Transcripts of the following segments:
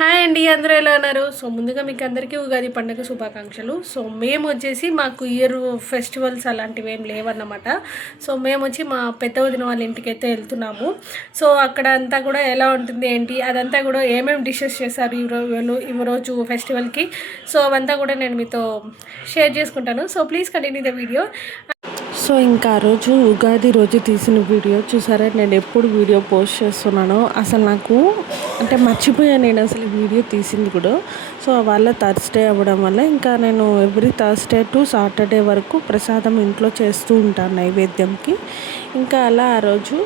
Hi అండి, అందరూ ఎలా ఉన్నారు? సో ముందుగా మీకు అందరికీ ఉగాది పండుగ శుభాకాంక్షలు. సో మేము వచ్చేసి మాకు ఇయర్ ఫెస్టివల్స్ అలాంటివి ఏం లేవన్నమాట. సో మేము వచ్చి మా పెద్ద వదిన వాళ్ళ ఇంటికి అయితే వెళ్తున్నాము. సో అక్కడ అంతా కూడా ఎలా ఉంటుంది ఏంటి అదంతా కూడా ఏమేమి డిషెస్ చేశారు ఈ రోజు ఫెస్టివల్కి, సో అవంతా కూడా నేను మీతో షేర్ చేసుకుంటాను. So please continue the video. So ఇంకా ఆ రోజు ఉగాది రోజు తీసిన వీడియో చూసారా, నేను ఎప్పుడు వీడియో పోస్ట్ చేస్తున్నానో అసలు నాకు అంటే మర్చిపోయాను నేను అసలు వీడియో తీసింది కూడా. సో వాళ్ళ థర్స్డే అవ్వడం వల్ల ఇంకా నేను ఎవ్రీ థర్స్డే టు సాటర్డే వరకు ప్రసాదం ఇంట్లో చేస్తూ ఉంటాను నైవేద్యంకి. ఇంకా అలా ఆ రోజు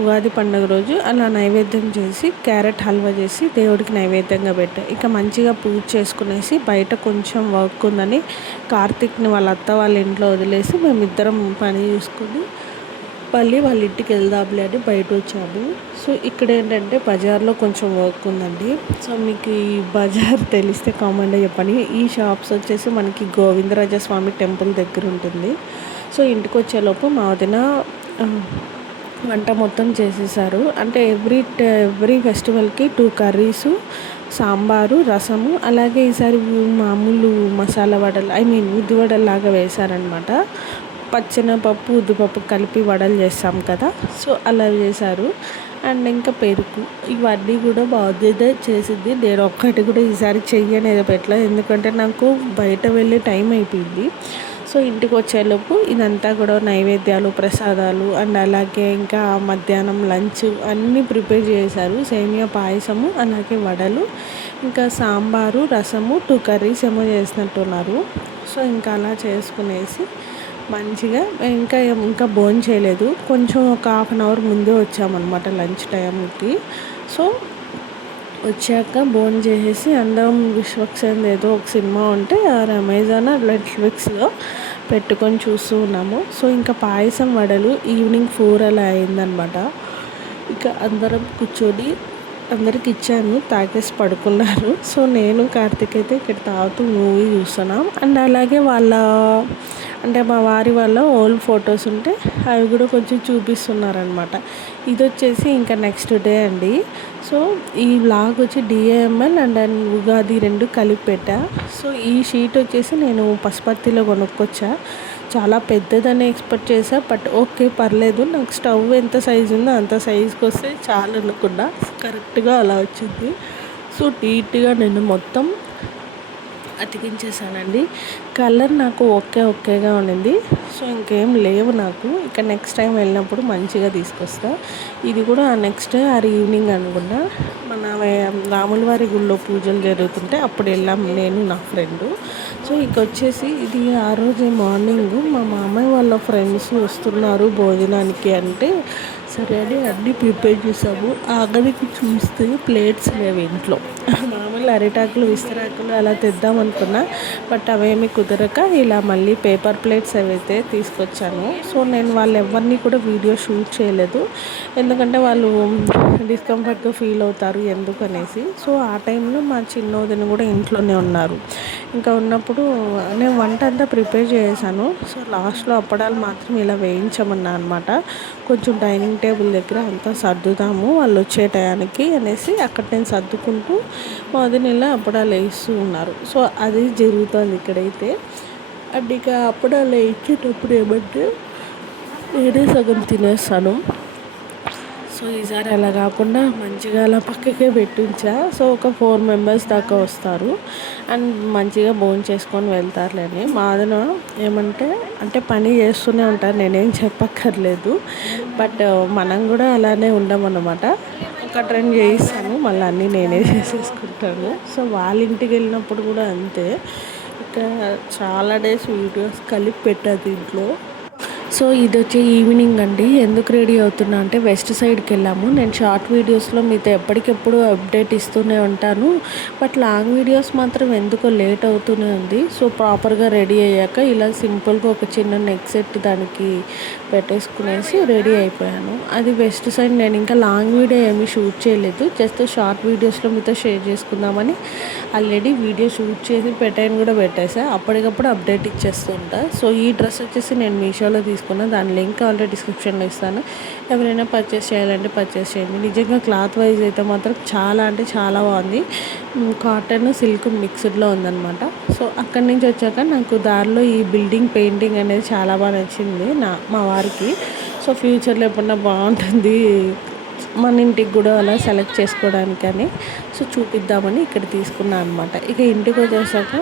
ఉగాది పండుగ రోజు అలా నైవేద్యం చేసి క్యారెట్ హల్వా చేసి దేవుడికి నైవేద్యంగా పెట్టా. ఇక మంచిగా పూజ చేసుకునేసి బయట కొంచెం వర్క్ ఉందని కార్తీక్ని వాళ్ళ అత్త వాళ్ళ ఇంట్లో వదిలేసి మేమిద్దరం పని చూసుకొని మళ్ళీ వాళ్ళ ఇంటికి వెళ్దాంలే అని బయట వచ్చాము. సో ఇక్కడ ఏంటంటే బజార్లో కొంచెం వర్క్ ఉందండి. సో మీకు ఈ బజార్ తెలిస్తే కామెంట్ చెప్పండి. ఈ షాప్స్ వచ్చేసి మనకి గోవిందరాజస్వామి టెంపుల్ దగ్గర ఉంటుంది. సో ఇంటికి వచ్చేలోపు మా వదిన వంట మొత్తం చేసేసారు. అంటే ఎవ్రీ ఫెస్టివల్కి 2 కర్రీసు, సాంబారు, రసము, అలాగే ఈసారి మామూలు మసాలా వడలు ఉద్ది వడల్లాగా వేశారనమాట. పచ్చెనపప్పు ఉద్దిపప్పు కలిపి వడలు చేస్తాం కదా, సో అలా చేశారు. అండ్ ఇంకా పెరుగు, ఇవన్నీ కూడా బాధ్యత చేసింది. నేను ఒక్కటి కూడా ఈసారి చెయ్యనేది పెట్టలేదు, ఎందుకంటే నాకు బయట వెళ్ళే టైం అయిపోయింది. సో ఇంటికి వచ్చేలోపు ఇదంతా కూడా నైవేద్యాలు, ప్రసాదాలు అండ్ అలాగే ఇంకా మధ్యాహ్నం లంచ్ అన్నీ ప్రిపేర్ చేశారు. సేమియా పాయసము, అలాగే వడలు, ఇంకా సాంబారు, రసము, 2 కర్రీస్ ఏమో చేసినట్టున్నారు. సో ఇంకా అలా చేసుకునేసి మంచిగా ఇంకా భోజనం చేయలేదు. కొంచెం ఒక 1/2 అవర్ ముందే వచ్చామన్నమాట లంచ్ టైంకి. సో వచ్చాక భోజనం చేసేసి అందరం విశ్వక్సేన్ ఏదో ఒక సినిమా ఉంటే అమెజాన్ నెట్ఫ్లిక్స్లో పెట్టుకొని చూస్తూ ఉన్నాము. సో ఇంకా పాయసం వడలు ఈవినింగ్ 4 అలా అయిందనమాట. ఇక అందరం కూర్చొని అందరికి ఇచ్చాను, తాగేసి పడుకున్నారు. సో నేను కార్తీక్ అయితే ఇక్కడ తాగుతూ మూవీ చూస్తున్నాం. అండ్ అలాగే మా వారి వాళ్ళ ఓల్డ్ ఫొటోస్ ఉంటే అవి కూడా కొంచెం చూపిస్తున్నారనమాట. ఇది వచ్చేసి ఇంకా నెక్స్ట్ డే అండి. సో ఈ వ్లాగ్ వచ్చి డిఏఎంఎల్ అండ్ ఉగాది 2 కలిపి పెట్టా. సో ఈ షీట్ వచ్చేసి నేను పసుపర్తిలో కొనుక్కొచ్చా. చాలా పెద్దదని ఎక్స్పెక్ట్ చేసా, బట్ ఓకే పర్లేదు, నాకు స్టవ్ ఎంత సైజు ఉందో అంత సైజుకి వస్తే చాలు అనుకున్నా. కరెక్ట్గా అలా వచ్చింది. సో నీట్గా నేను మొత్తం అతికించేసానండి. కలర్ నాకు ఓకేగా ఉండింది. సో ఇంకేం లేవు నాకు. ఇక నెక్స్ట్ టైం వెళ్ళినప్పుడు మంచిగా తీసుకొస్తా. ఇది కూడా నెక్స్ట్ డే ఈవినింగ్ అనుకున్నా, మన రాముల వారి గుళ్ళో పూజలు జరుగుతుంటే అప్పుడు వెళ్ళాం నేను నా ఫ్రెండు. సో ఇక వచ్చేసి ఇది ఆ రోజు మార్నింగ్ మా మామయ్య వాళ్ళ ఫ్రెండ్స్ వస్తున్నారు భోజనానికి అంటే సరే అని అన్నీ ప్రిపేర్ చేసాము. ఆఖరికి చూస్తే ప్లేట్స్ లేవు ఇంట్లో. మామూలు అరిటాకులు, విస్తరాకులు అలా తెద్దాం అనుకున్నా, బట్ అవేమి కుదరక ఇలా మళ్ళీ పేపర్ ప్లేట్స్ అవైతే తీసుకొచ్చాను. సో నేను వాళ్ళు ఎవరిని కూడా వీడియో షూట్ చేయలేదు, ఎందుకంటే వాళ్ళు డిస్కంఫర్ట్గా ఫీల్ అవుతారు ఎందుకనేసి. సో ఆ టైంలో మా చిన్నోదిని కూడా ఇంట్లోనే ఉన్నారు. ఇంకా ఉన్నప్పుడు నేను వంట అంతా ప్రిపేర్ చేశాను. సో లాస్ట్లో అప్పడాలు మాత్రం ఇలా వేయించమన్నా అనమాట. కొంచెం డైనింగ్ టేబుల్ దగ్గర అంతా సర్దుదాము వాళ్ళు వచ్చే టయానికి అనేసి అక్కడ నేను సర్దుకుంటూ మా వదిన ఇలా అప్పడాలు వేస్తూ ఉన్నారు. సో అది జరుగుతుంది ఇక్కడైతే. అండ్ ఇక అప్పడాలు వేయించేటప్పుడు ఏమంటే నేనే సగం తినేస్తాను. సో ఈసారి అలా కాకుండా మంచిగా అలా పక్కకే పెట్టించా. సో ఒక 4 మెంబర్స్ దాకా వస్తారు అండ్ మంచిగా భోజనం చేసుకొని వెళ్తారులేని. మా వదిన అంటే పని చేస్తూనే ఉంటారు, నేనేం చెప్పక్కర్లేదు, బట్ మనం కూడా అలానే ఉండమన్నమాట. ఒక ట్రెండ్ చేయిస్తాను, మళ్ళీ అన్నీ నేనే చేసేసుకుంటాను. సో వాళ్ళ ఇంటికి వెళ్ళినప్పుడు కూడా అంతే. ఇక చాలా డేస్ వీడియోస్ కలిపి పెట్టా దీంట్లో. సో ఇది వచ్చి ఈవినింగ్ అండి. ఎందుకు రెడీ అవుతున్నా అంటే వెస్ట్ సైడ్కి వెళ్ళాము. నేను షార్ట్ వీడియోస్లో మీతో ఎప్పటికెప్పుడు అప్డేట్ ఇస్తూనే ఉంటాను, బట్ లాంగ్ వీడియోస్ మాత్రం ఎందుకో లేట్ అవుతూనే ఉంది. సో ప్రాపర్గా రెడీ అయ్యాక ఇలా సింపుల్గా ఒక చిన్న నెక్ సెట్ దానికి పెట్టేసుకునేసి రెడీ అయిపోయాను. అది వెస్ట్ సైడ్. నేను ఇంకా లాంగ్ వీడియో ఏమీ షూట్ చేయలేదు, జస్ట్ షార్ట్ వీడియోస్లో మీతో షేర్ చేసుకుందామని ఆల్రెడీ వీడియో షూట్ చేసి పెట్టాను కూడా పెట్టేసా. అప్పటికప్పుడు అప్డేట్ ఇచ్చేస్తుంటా. సో ఈ డ్రెస్ వచ్చేసి నేను మీషోలో తీసుకున్నా, దాని లింక్ ఆల్రెడీ డిస్క్రిప్షన్లో ఇస్తాను. ఎవరైనా పర్చేస్ చేయాలంటే పర్చేస్ చేయండి. నిజంగా క్లాత్ వైజ్ అయితే మాత్రం చాలా అంటే చాలా బాగుంది. కాటన్ సిల్క్ మిక్స్డ్లో ఉందన్నమాట. సో అక్కడి నుంచి వచ్చాక నాకు దారిలో ఈ బిల్డింగ్ పెయింటింగ్ అనేది చాలా బాగా నచ్చింది మా వారికి. సో ఫ్యూచర్లో ఎప్పుడన్నా బాగుంటుంది మన ఇంటికి కూడా అలా సెలెక్ట్ చేసుకోవడానికని సో చూపిద్దామని ఇక్కడ తీసుకున్నాను అనమాట. ఇక ఇంటికి వచ్చేసాక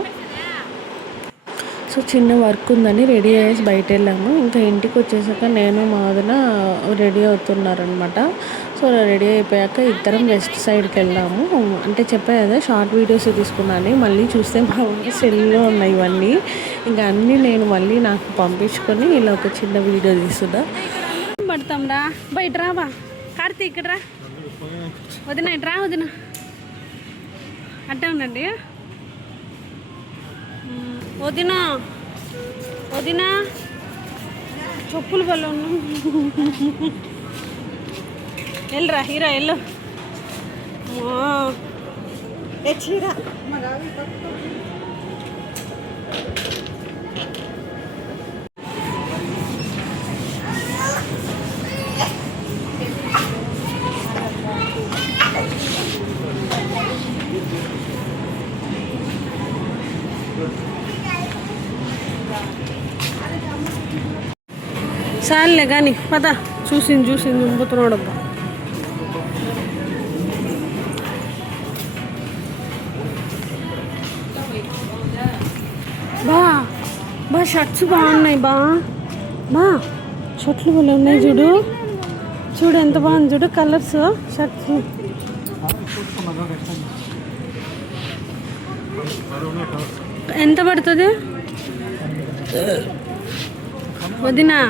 సో చిన్న వర్క్ ఉందని రెడీ అయ్యేసి బయట వెళ్ళాము. ఇంకా ఇంటికి వచ్చేసాక నేను మా వదిన రెడీ అవుతున్నారనమాట. సో రెడీ అయిపోయాక ఇద్దరం వెస్ట్ సైడ్కి వెళ్ళాము. అంటే చెప్పా కదా షార్ట్ వీడియోస్ తీసుకున్నాను. మళ్ళీ చూస్తే మా సెల్లో ఉన్నాయి ఇవన్నీ. ఇంకా అన్నీ నేను మళ్ళీ నాకు పంపించుకొని ఇలా ఒక చిన్న వీడియో తీసుకున్నా. పడతాం రా బయట రావా కార్తీక్ ఇక్కడ రా వదిన ఇటు రా వదిన అట్టే ఉండండి వదిన వదిన చెప్పులు వల్ల వెళ్ళరా హీరా వెళ్ళు చీరా చాలే కానీ పద చూసింది దుంపుతున్నాడబ్బా. బా షర్ట్స్ బాగున్నాయి బా షర్ట్లు భలే ఉన్నాయి చూడు ఎంత బాగుంది చూడు కలర్స్ షర్ట్స్. ఎంత పడుతుంది వదినా?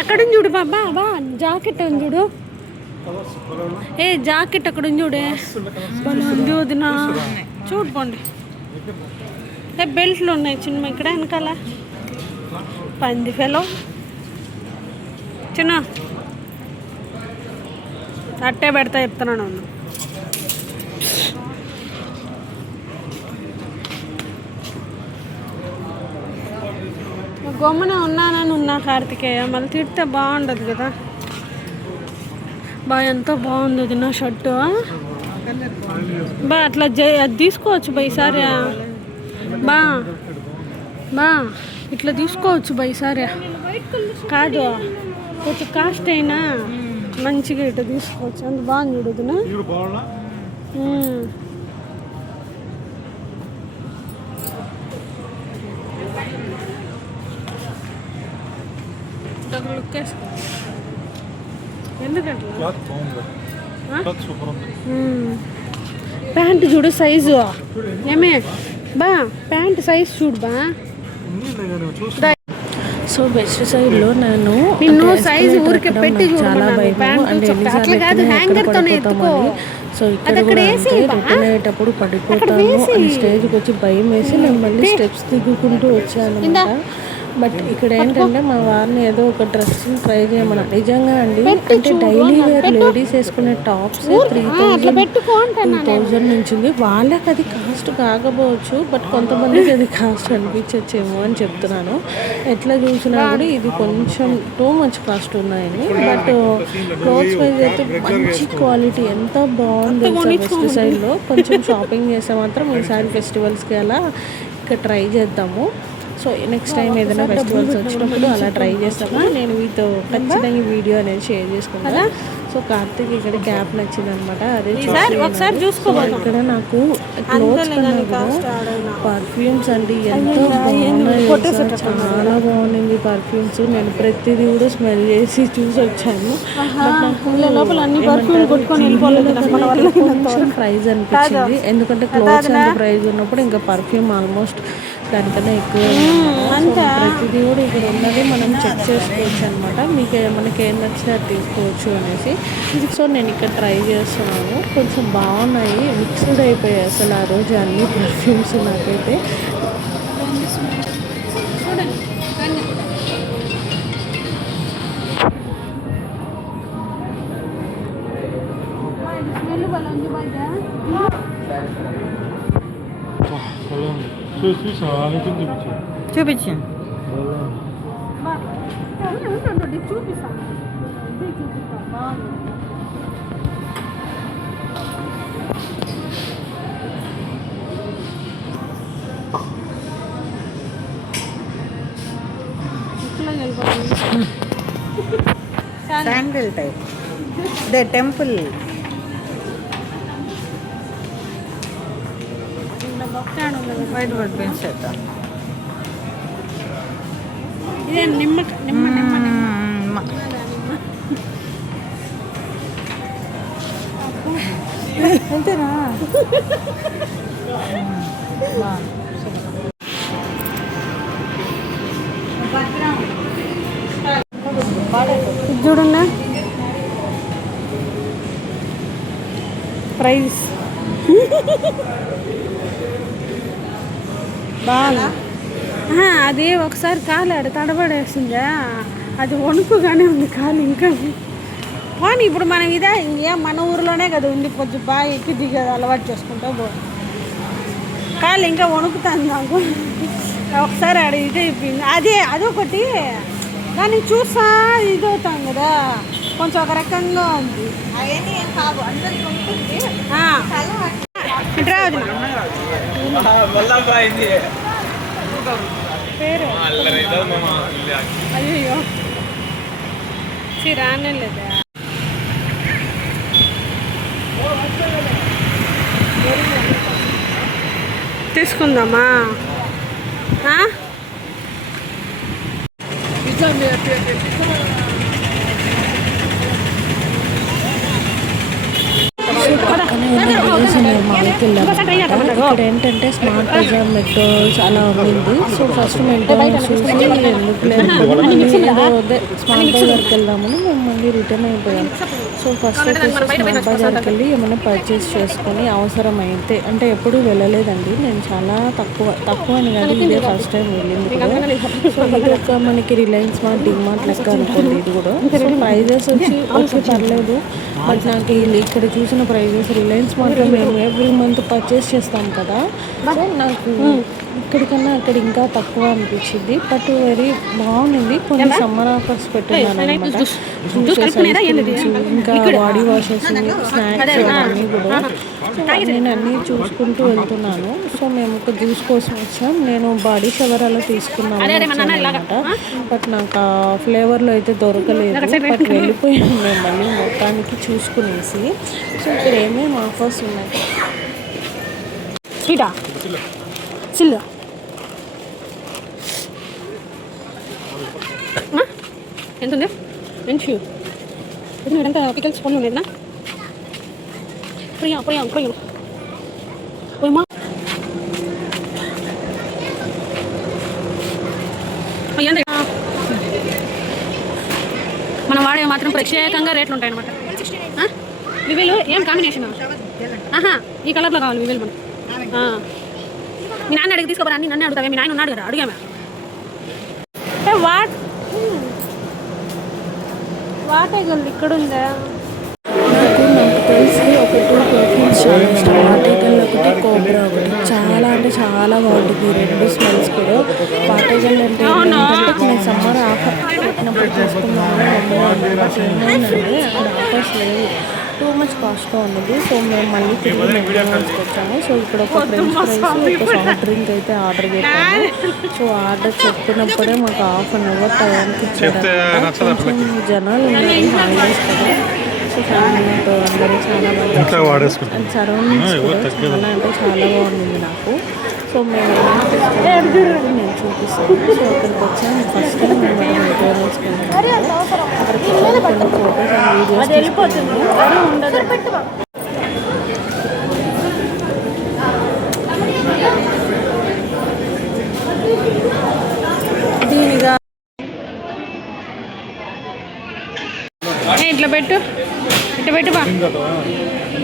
అక్కడ చూడు బాబా జాకెట్ ఉంది చూడు. జాకెట్ అక్కడ ఉంది చూడే ఉంది వదినా చూడుకోండి. బెల్ట్లు ఉన్నాయి చిన్న ఇక్కడ వెనకాల పంది ఫెలో చిన్న అట్టే పెడతా చెప్తున్నాను. గమ్మున ఉన్నా కార్తికేయ మళ్ళీ తిడితే బాగుండదు కదా. ఎంతో బాగుంది అది నా షర్టు. అట్లా అది తీసుకోవచ్చు ఈసారి ఇట్లా తీసుకోవచ్చు ఈసారి. కాదు కొంచెం కాస్ట్ అయినా మంచిగా ఇట్లా తీసుకోవచ్చు. అంత బాగుంది చూడదునా. లుక్ ఎందుకంటే ప్యాంట్ చూడు సైజు ఏమే ప్యాంట్ సైజ్ చూడు సో వెస్ట్ సైడ్లో నేను సైజు ఊరికే పెట్టి చాలా భయం. అంటే సో ఇక్కడ కూడా రిటర్న్ అయ్యేటప్పుడు పడిపోతాను అని స్టేజ్కి వచ్చి భయం వేసి నేను మళ్ళీ స్టెప్స్ దిగుకుంటూ వచ్చాను అనమాట. బట్ ఇక్కడ ఏంటంటే మా వారిని ఏదో ఒక డ్రెస్ ట్రై చేయమన్నా. నిజంగా అండి అంటే డైలీ వేర్ లేడీస్ వేసుకునే టాప్స్ 3,000 నుంచి ఉంది. వాళ్ళకి అది కాస్ట్ కాకపోవచ్చు బట్ కొంతమందికి అది కాస్ట్ అనిపించచ్చేమో అని చెప్తున్నాను. ఎట్లా చూసినా కూడా ఇది కొంచెం టూ మచ్ కాస్ట్ ఉన్నాయని. బట్ క్లోత్స్ వైజ్ అయితే మంచి క్వాలిటీ ఎంత బాగుంది వెస్ట్ సైడ్లో. కొంచెం షాపింగ్ చేస్తే మాత్రం ఈసారి ఫెస్టివల్స్కి అలా ఇక్కడ ట్రై చేద్దాము. సో నెక్స్ట్ టైం ఏదైనా ఫెస్టివల్స్ వచ్చినప్పుడు అలా ట్రై చేస్తాము. నేను మీతో ఖచ్చితంగా ఈ వీడియో అనేది షేర్ చేసుకుంటా. సో కార్తీక్ ఇక్కడ క్యాప్ నచ్చింది అనమాట. అదే ఒకసారి చూసుకోవాలి. ఇక్కడ నాకు పర్ఫ్యూమ్స్ అండి ఎంతో బాగున్నాయి. చాలా బాగుంది పర్ఫ్యూమ్స్. నేను ప్రతిదీ కూడా స్మెల్ చేసి చూసి వచ్చాను. లోపల అన్ని పర్ఫ్యూమ్ కొట్టుకొని కొంచెం ప్రైజ్ అనిపించింది. ఎందుకంటే క్లోత్స్ అంత ప్రైజ్ ఉన్నప్పుడు ఇంకా పర్ఫ్యూమ్ ఆల్మోస్ట్ దానికన్నా ఎక్కువ. ప్రతిదీ కూడా ఇక్కడ ఉన్నది మనం చెక్ చేసుకోవచ్చు అనమాట. మీకు మనకి ఏం నచ్చితే అది తీసుకోవచ్చు అనేసి. సో నేను ఇక్కడ ట్రై చేస్తున్నాను. కొంచెం బాగున్నాయి, మిక్స్డ్ అయిపోయాయి అసలు ఆ రోజు అన్ని పర్ఫ్యూమ్స్ నాకైతే. చూపించాను శాండిల్ టైప్ ఇదే టెంపుల్. బయట పడిపోయింది చేద్దాం. ఇదే నిమ్మ నిమ్మ నిమ్మ నిమ్మ అంతేనా? ఇది చూడండి ప్రైస్ బాగా. అది ఒకసారి కాలు ఆడ తడబడేసిందా, అది వణుకుగానే ఉంది కాలు ఇంకా. కానీ ఇప్పుడు మనం ఇదే ఇంకేం మన ఊరిలోనే కదా ఉంది, కొంచెం బాగా ఎక్కి దిగదు అలవాటు చేసుకుంటా పో. కాలు ఇంకా వణుకుతుంది నాకు. ఒకసారి ఆడ ఇది అయిపోయింది. అదొకటి దాన్ని చూసా ఇది అవుతాం కదా, కొంచెం ఒక రకంగా ఉంది. పేరు అయ్యో రానే లేదా. తీసుకుందామా? ఇక్కడ ఏంటంటే స్మార్ట్ బజార్ మెట్రోస్ అలా ఉంది. సో ఫస్ట్ మెట్రో చూసి ఎందుకు లేదు స్మార్ట్ బజార్కి వెళ్దామని మేము మళ్ళీ రిటర్న్ అయిపోయాం. సో ఫస్ట్ స్మార్ట్ బజార్కి వెళ్ళి ఏమైనా పర్చేస్ చేసుకొని అవసరమైతే, అంటే ఎప్పుడూ వెళ్ళలేదండి నేను, చాలా తక్కువ అని కాదు, ఇదే ఫస్ట్ టైం వెళ్ళింది కూడా. సో ఇది ఒక మనకి రిలయన్స్ స్మార్ట్ డిమార్ట్ లెక్క అనుకోండి ఇది కూడా. సో ప్రైజెస్ వచ్చి ఓకే పర్లేదు, బట్ నాకు ఇక్కడ చూసిన ప్రైజెస్ రిలయన్స్ స్మార్ట్లో మేము ఎవ్రీ మంత్ పర్చేస్ చేస్తాం కదా, సో నాకు ఇక్కడికన్నా అక్కడ ఇంకా తక్కువ అనిపించింది. బట్ వెరీ బాగుంది. కొన్ని సమ్మర్ ఆఫర్స్ పెట్టున్నాను అనమాట. ఇంకా బాడీ వాషెస్, స్నాక్స్ అన్నీ కూడా. సో నేను అన్నీ చూసుకుంటూ వెళ్తున్నాను. సో మేము ఒక జ్యూస్ కోసం వచ్చాం. నేను బాడీ షవర్ అలా తీసుకున్నాను అనమాట, బట్ నాకు ఆ ఫ్లేవర్లో అయితే దొరకలేదు. బట్ వెళ్ళిపోయాను మేము మళ్ళీ మొత్తానికి చూసుకునేసి. సో ఇక్కడ ఏమేమి ఆఫర్స్ ఉన్నాయి. సిల్లు ఎంత ఉంది? మంచి ఇదంతా పికల్స్ పొంది ఉండేది నా ప్రియా ప్రియా ప్రియా పోయమా. మనం వాడేవి మాత్రం ప్రత్యేకంగా రేట్లు ఉంటాయి అనమాట. వివేలు ఏం కాంబినేషన్? ఈ కలర్లో కావాలి వివేలు మనకు. మీ నాన్న అడిగి తీసుకోరా, అన్ని నన్ను అడుగుతావే, మీ నాయన ఉన్నాడు కదా, అడిగామే. వాటేగల్ ఇక్కడ ఉందా? నాకు తెలిసి ఒక 2 పర్ఫ్యూమ్స్ చాలా ఇష్టం. వాటేగల్ ఒకటి, కోబ్రా ఒకటి. చాలా అంటే చాలా బాగుంటుంది రెండు స్మెల్స్ కూడా. వాటేగల్ అంటే ఏంటంటే నేను సమ్మర్ ఆఫర్ పెట్టినప్పుడు తీసుకున్నాను, బట్ ఏమైందంటే అక్కడ ఆఫర్స్ లేవు, టూ మచ్ కాస్ట్గా ఉన్నది. సో మేము మళ్ళీ తిరిగి మెక్డొనాల్డ్స్కి వచ్చాము. సో ఇక్కడ ఒక ఫ్రెంచ్ ఫ్రైస్, ఒక సాఫ్ట్ డ్రింక్ అయితే ఆర్డర్ పెట్టాము. సో ఆర్డర్ చెప్పినప్పుడే మాకు హాఫ్-అన్-అవర్ టైంకి ఇచ్చారు. కొంచెం జనాలు ఉన్నారు, హాలిడేస్ కదా. సో ఫ్యామిలీతో అందరూ చాలా బాగా అండ్ సరౌండింగ్స్ కూడా చాలా అంటే చాలా బాగుంది నాకు. సో మేము నేను చూపిస్తాను. సో అక్కడికి వచ్చాము, ఫస్ట్ టైం మేము మెక్డొనాల్డ్స్కి వెళ్ళాము. అక్కడికి కొన్ని ఫోటోస్ అండ్ వీడియోస్ తీసుకున్నాము. దీనిగా ఇట్లా పెట్టు, ఇట్లా పెట్టు బా.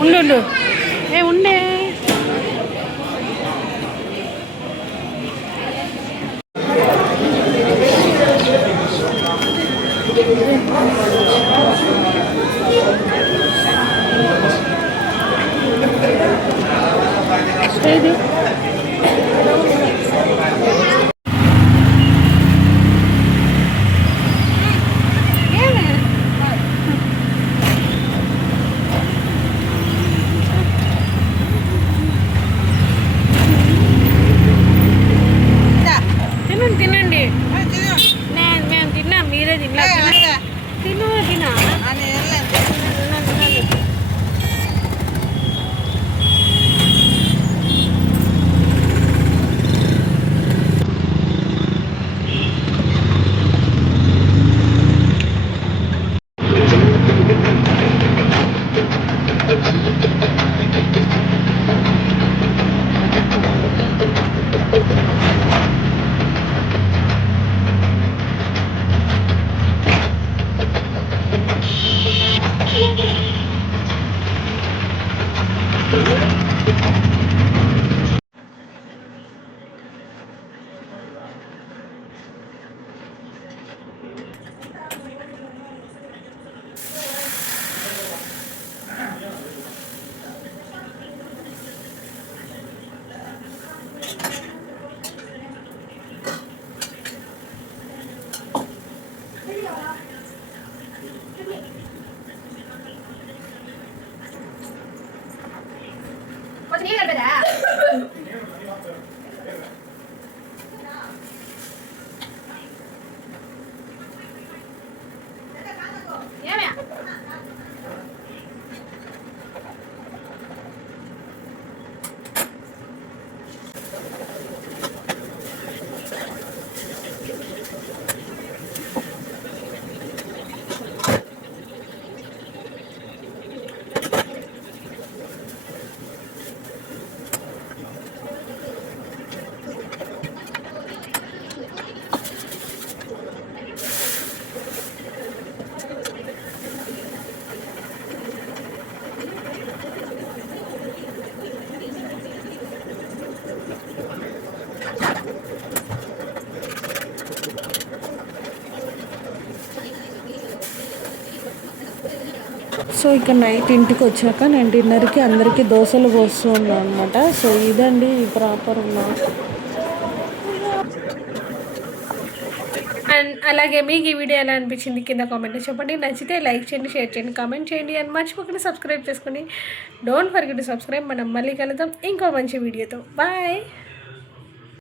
ఉండు ఉండే. తినండి, మేము తిన్నాం, మీరే తిన్నా. తిను తినా సో ఇక నైట్ ఇంటికి వచ్చాక నేను డిన్నర్కి అందరికీ దోశలు పోస్తూ ఉన్నాను అనమాట. సో ఇదండి ప్రాపర్ ఉన్నా. అండ్ అలాగే మీకు ఈ వీడియో ఎలా అనిపించింది కింద కామెంట్లో చెప్పండి. నచ్చితే లైక్ చేయండి, షేర్ చేయండి, కామెంట్ చేయండి. అండ్ మర్చిపోకుండా సబ్స్క్రైబ్ చేసుకోండి. Don't forget to subscribe. మనం మళ్ళీ కలుద్దాం ఇంకో మంచి వీడియోతో. బాయ్.